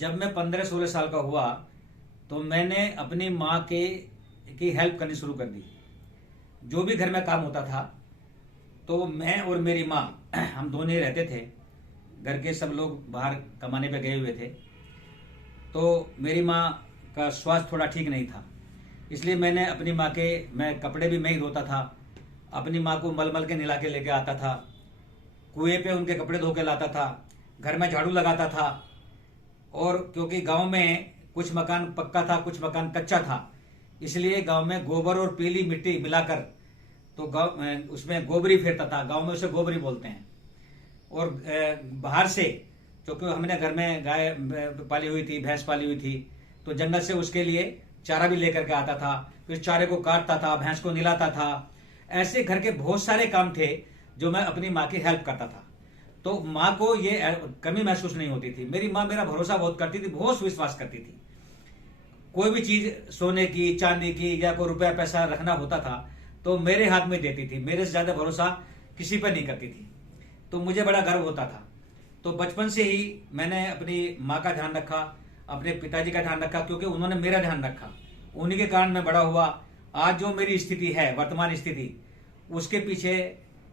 जब मैं 15-16 साल का हुआ तो मैंने अपनी माँ के की हेल्प करनी शुरू कर दी। जो भी घर में काम होता था तो मैं और मेरी माँ हम दोनों ही रहते थे। घर के सब लोग बाहर कमाने पे गए हुए थे। तो मेरी माँ का स्वास्थ्य थोड़ा ठीक नहीं था, इसलिए मैंने अपनी माँ के मैं कपड़े भी मैं ही धोता था। अपनी माँ को मल मल के नहला के लेके आता था, कुएं पे उनके कपड़े धो के लाता था, घर में झाड़ू लगाता था। और क्योंकि गांव में कुछ मकान पक्का था, कुछ मकान कच्चा था, इसलिए गांव में गोबर और पीली मिट्टी मिलाकर तो गांव उसमें गोबरी फेरता था। गांव में उसे गोबरी बोलते हैं। और बाहर से क्योंकि हमने घर में गाय पाली हुई थी, भैंस पाली हुई थी, तो जंगल से उसके लिए चारा भी लेकर के आता था। फिर चारे को काटता था, भैंस को नहलाता था। ऐसे घर के बहुत सारे काम थे जो मैं अपनी माँ की हेल्प करता था। तो माँ को ये कमी महसूस नहीं होती थी। मेरी माँ मेरा भरोसा बहुत करती थी, बहुत विश्वास करती थी। कोई भी चीज सोने की, चांदी की या कोई रुपया पैसा रखना होता था तो मेरे हाथ में देती थी। मेरे से ज्यादा भरोसा किसी पर नहीं करती थी, तो मुझे बड़ा गर्व होता था। तो बचपन से ही मैंने अपनी माँ का ध्यान रखा, अपने पिताजी का ध्यान रखा, क्योंकि उन्होंने मेरा ध्यान रखा। उन्हीं के कारण मैं बड़ा हुआ। आज जो मेरी स्थिति है, वर्तमान स्थिति, उसके पीछे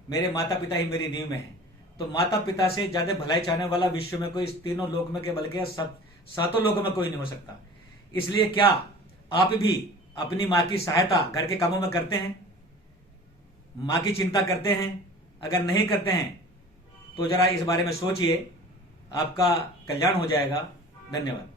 मेरे माता पिता ही मेरी नींव में है। तो माता पिता से ज्यादा भलाई चाहने वाला विश्व में कोई, इस तीनों लोक में के बल्कि सातों लोगों में कोई नहीं हो सकता। इसलिए क्या आप भी अपनी माँ की सहायता घर के कामों में करते हैं? माँ की चिंता करते हैं? अगर नहीं करते हैं तो जरा इस बारे में सोचिए, आपका कल्याण हो जाएगा। धन्यवाद।